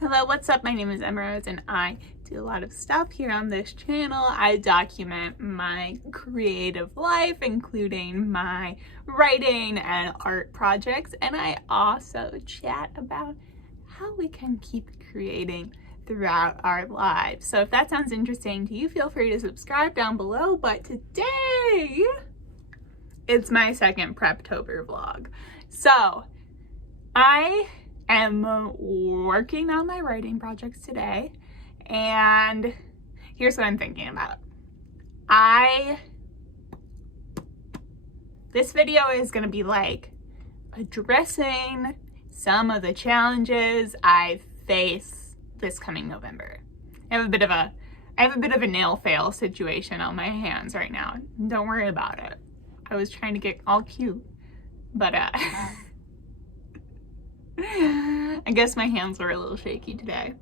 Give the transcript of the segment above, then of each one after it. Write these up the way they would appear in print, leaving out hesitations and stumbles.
Hello, what's up? My name is Emerald and I do a lot of stuff here on this channel. I document my creative life, including my writing and art projects, and I also chat about how we can keep creating throughout our lives. So if that sounds interesting to you, feel free to subscribe down below. But today, it's my second Preptober vlog. So I am working on my writing projects today, and here's what I'm thinking about. This video is gonna be like addressing some of the challenges I face this coming November. I have a bit of a nail fail situation on my hands right now. Don't worry about it. I was trying to get all cute, but I guess my hands were a little shaky today.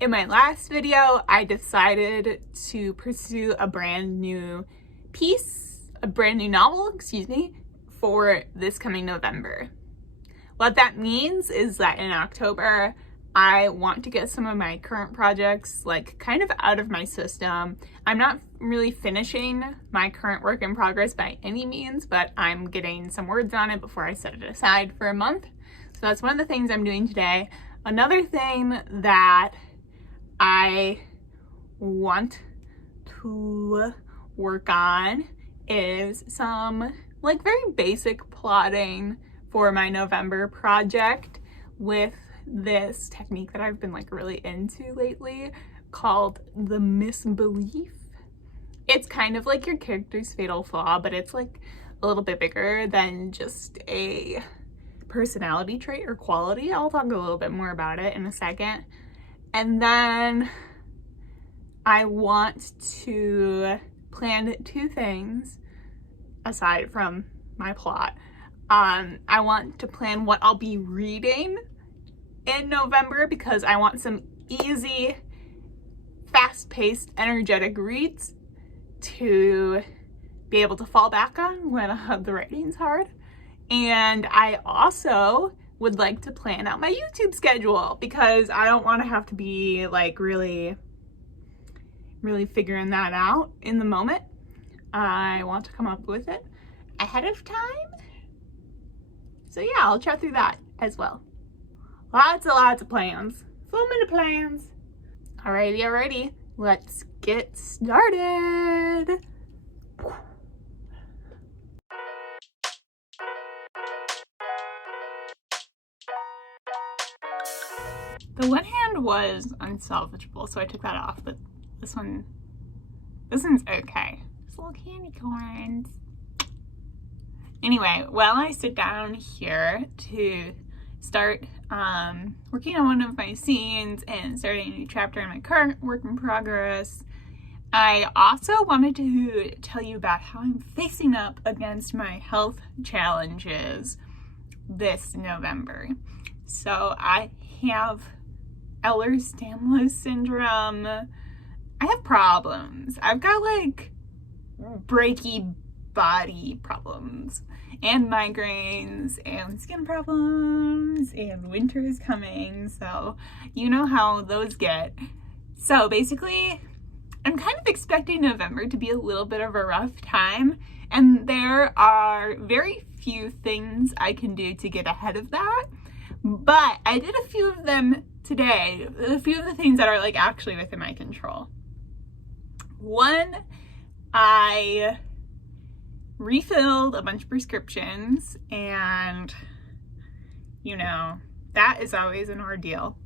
In my last video, I decided to pursue a brand new novel, for this coming November. What that means is that in October, I want to get some of my current projects like kind of out of my system. I'm not really finishing my current work in progress by any means, but I'm getting some words on it before I set it aside for a month. So that's one of the things I'm doing today. Another thing that I want to work on is some like very basic plotting for my November project with this technique that I've been like really into lately called the Misbelief. It's kind of like your character's fatal flaw, but it's like a little bit bigger than just a personality trait or quality. I'll talk a little bit more about it in a second. And then I want to plan two things aside from my plot. I want to plan what I'll be reading in November because I want some easy, fast-paced, energetic reads to be able to fall back on when the writing's hard. And I also would like to plan out my YouTube schedule because I don't want to have to be like really figuring that out in the moment. I want to come up with it ahead of time. So yeah, I'll chat through that as well. Lots of plans. So many plans. Alrighty. Let's get started. The one hand was unsalvageable, so I took that off, but this one's okay. Just little candy corns. Anyway, while I sit down here to start working on one of my scenes and starting a new chapter in my current work in progress, I also wanted to tell you about how I'm facing up against my health challenges this November. So I have Ehlers-Danlos syndrome. I have problems. I've got like breaky body problems and migraines and skin problems, and winter is coming, so you know how those get. So basically, I'm kind of expecting November to be a little bit of a rough time, and there are very few things I can do to get ahead of that, but I did a few of them today, a few of the things that are like actually within my control. One, I refilled a bunch of prescriptions, and you know, that is always an ordeal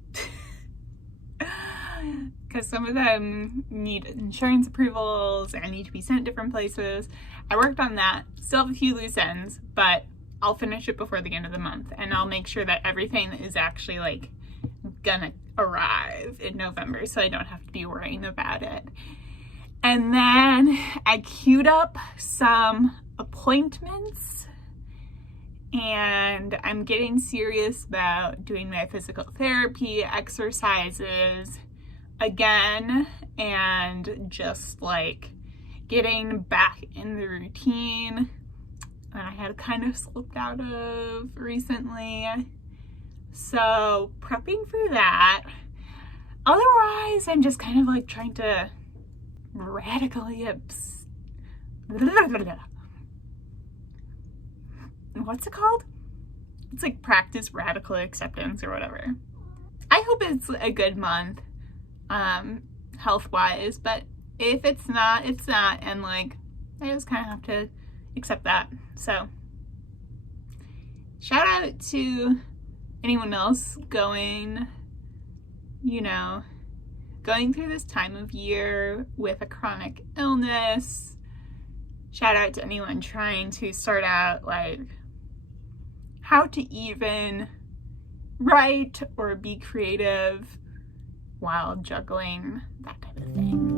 because some of them need insurance approvals and need to be sent different places. I worked on that, still have a few loose ends, but I'll finish it before the end of the month, and I'll make sure that everything is actually like gonna arrive in November so I don't have to be worrying about it. And then I queued up some appointments, and I'm getting serious about doing my physical therapy exercises again, and just like getting back in the routine that I had kind of slipped out of recently. So prepping for that. Otherwise, I'm just kind of like trying to radically what's it called? It's like practice radical acceptance or whatever. I hope it's a good month, health-wise, but if it's not, it's not, and like, I just kind of have to accept that. So, shout out to anyone else going through this time of year with a chronic illness. Shout out to anyone trying to sort out like how to even write or be creative while juggling that type of thing.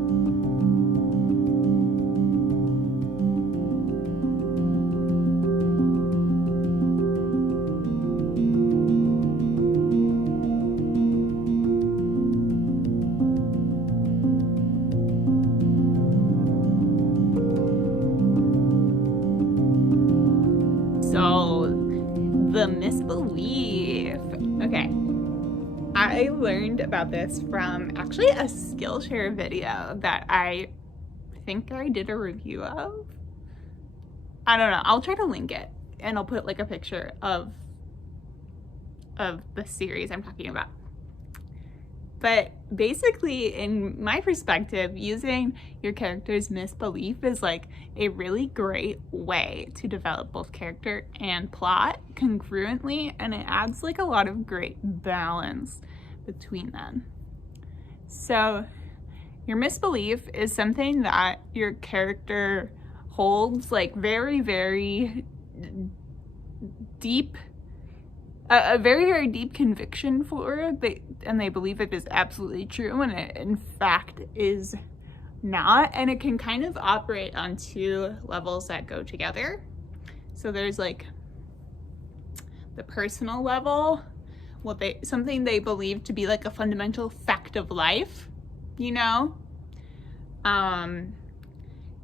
So, the misbelief. Okay. I learned about this from actually a Skillshare video that I think I did a review of. I don't know. I'll try to link it and I'll put like a picture of the series I'm talking about. But basically, in my perspective, using your character's misbelief is like a really great way to develop both character and plot congruently, and it adds like a lot of great balance between them. So your misbelief is something that your character holds like very, very deep, a very, very deep conviction for, and they believe it is absolutely true when it in fact is not, and it can kind of operate on two levels that go together. So there's like the personal level, something they believe to be like a fundamental fact of life,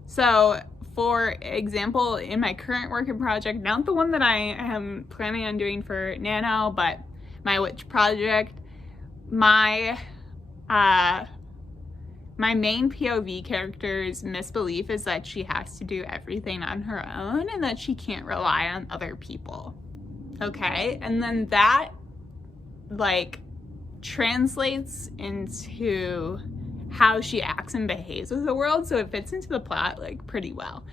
so for example, in my current working project, not the one that I am planning on doing for NaNo, but my witch project, my main POV character's misbelief is that she has to do everything on her own and that she can't rely on other people. Okay, and then that like translates into how she acts and behaves with the world, so it fits into the plot like pretty well.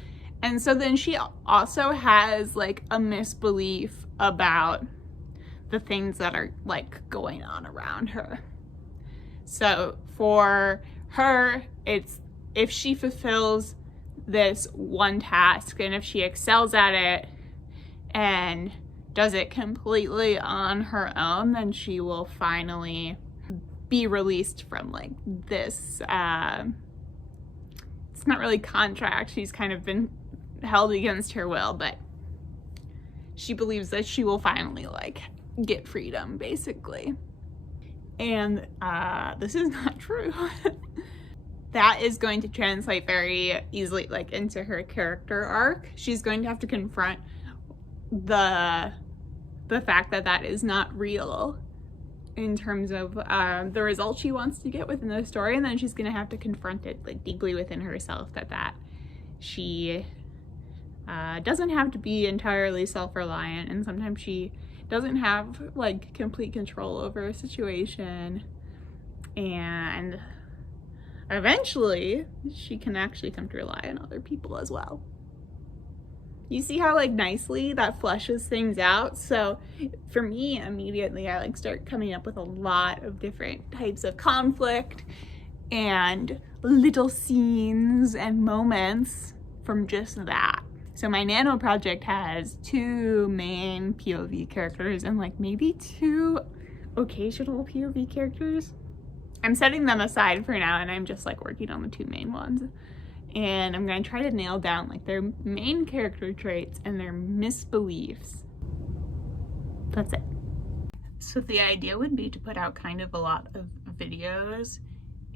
And so then she also has like a misbelief about the things that are like going on around her. So for her, it's if she fulfills this one task and if she excels at it and does it completely on her own, then she will finally be released from like this, it's not really contract, she's kind of been held against her will, but she believes that she will finally like get freedom basically. And this is not true. That is going to translate very easily like into her character arc. She's going to have to confront the fact that that is not real in terms of the result she wants to get within the story, and then she's gonna have to confront it like deeply within herself that she doesn't have to be entirely self-reliant, and sometimes she doesn't have like complete control over a situation, and eventually she can actually come to rely on other people as well. You see how like nicely that fleshes things out? So for me, immediately I like start coming up with a lot of different types of conflict and little scenes and moments from just that. So my NaNo project has two main POV characters and like maybe two occasional POV characters. I'm setting them aside for now and I'm just like working on the two main ones. And I'm gonna try to nail down like their main character traits and their misbeliefs. That's it. So the idea would be to put out kind of a lot of videos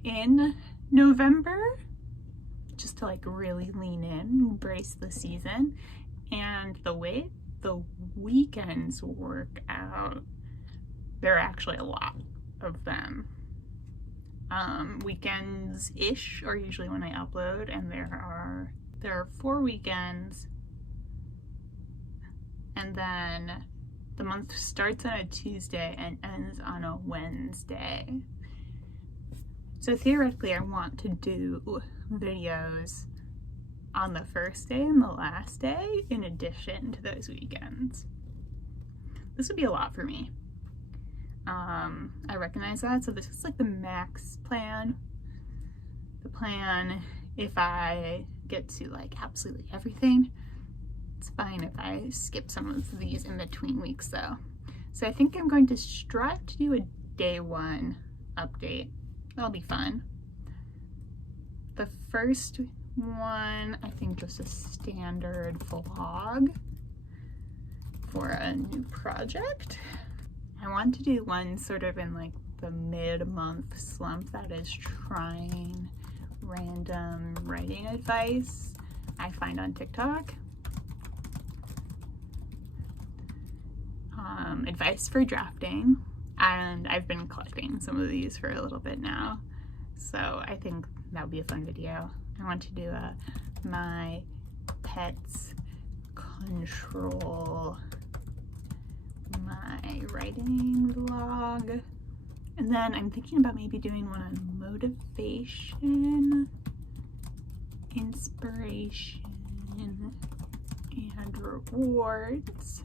in November, just to like really lean in, embrace the season. And the way the weekends work out, There are actually a lot of them. Weekends-ish are usually when I upload, and there are 4 weekends, and then the month starts on a Tuesday and ends on a Wednesday. So theoretically, I want to do videos on the first day and the last day in addition to those weekends. This would be a lot for me. I recognize that, so this is like the max plan. The plan, if I get to like absolutely everything, it's fine if I skip some of these in between weeks though. So I think I'm going to strive to do a day 1 update. That'll be fun. The first one, I think just a standard vlog for a new project. I want to do one sort of in like the mid-month slump that is trying random writing advice I find on TikTok. Advice for drafting, and I've been collecting some of these for a little bit now, so I think that would be a fun video. I want to do a my pets control my writing vlog, and then I'm thinking about maybe doing one on motivation, inspiration, and rewards.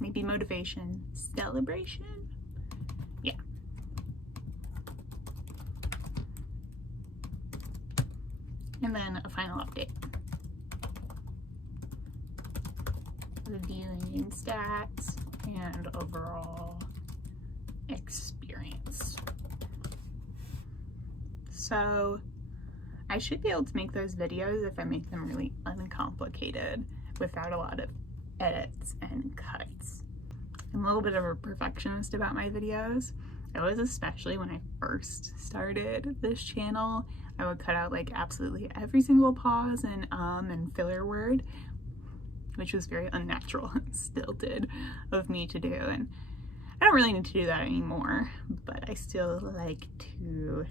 Maybe motivation celebration. Yeah. And then a final update. Reviewing stats and overall experience. So I should be able to make those videos if I make them really uncomplicated without a lot of edits and cuts. I'm a little bit of a perfectionist about my videos. It was especially when I first started this channel. I would cut out like absolutely every single pause and filler word, which was very unnatural and stilted of me to do, and I don't really need to do that anymore, but I still like to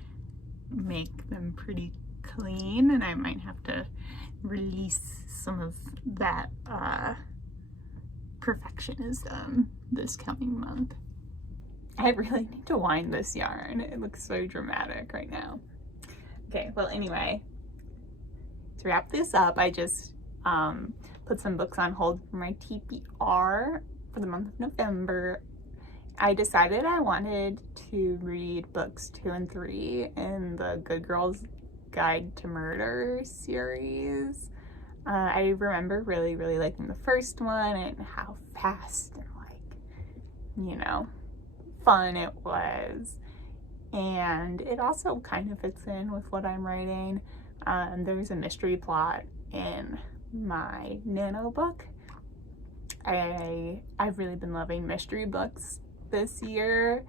make them pretty clean, and I might have to release some of that perfectionism this coming month. I really need to wind this yarn. It looks so dramatic right now. Okay, well anyway, to wrap this up, I just put some books on hold for my TBR for the month of November. I decided I wanted to read books 2 and 3 in the Good Girls Guide to Murder series. I remember really liking the first one and how fast and like, you know, fun it was. And it also kind of fits in with what I'm writing. There's a mystery plot in my NaNo book. I've really been loving mystery books this year.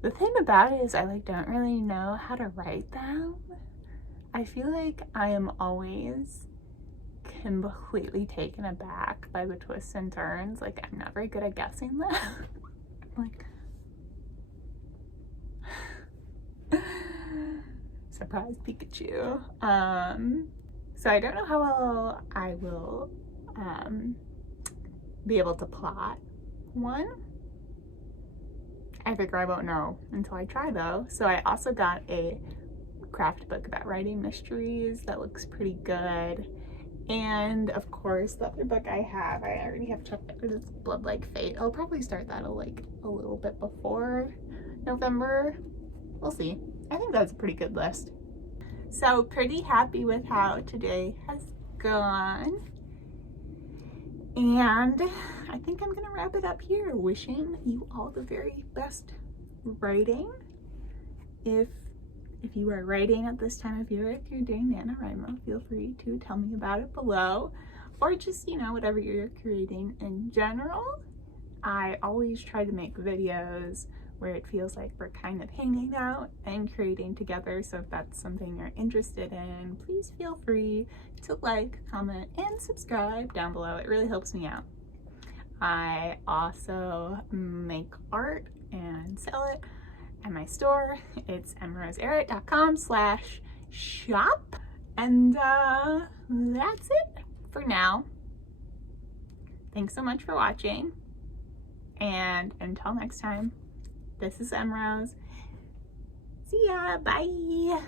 The thing about it is I like don't really know how to write them. I feel like I am always completely taken aback by the twists and turns. Like I'm not very good at guessing them. Like surprise Pikachu. So I don't know how well I will be able to plot one. I figure I won't know until I try though. So I also got a craft book about writing mysteries that looks pretty good. And of course the other book I have, I already have checked out, it's Blood Like Fate. I'll probably start that a little bit before November. We'll see. I think that's a pretty good list. So pretty happy with how today has gone. And I think I'm gonna wrap it up here, wishing you all the very best writing. If you are writing at this time of year, if you're doing NaNoWriMo, feel free to tell me about it below, or just, you know, whatever you're creating in general. I always try to make videos where it feels like we're kind of hanging out and creating together. So if that's something you're interested in, please feel free to like, comment, and subscribe down below. It really helps me out. I also make art and sell it at my store. It's mrosearrett.com/shop. And that's it for now. Thanks so much for watching. And until next time, this is Rose. See ya. Bye.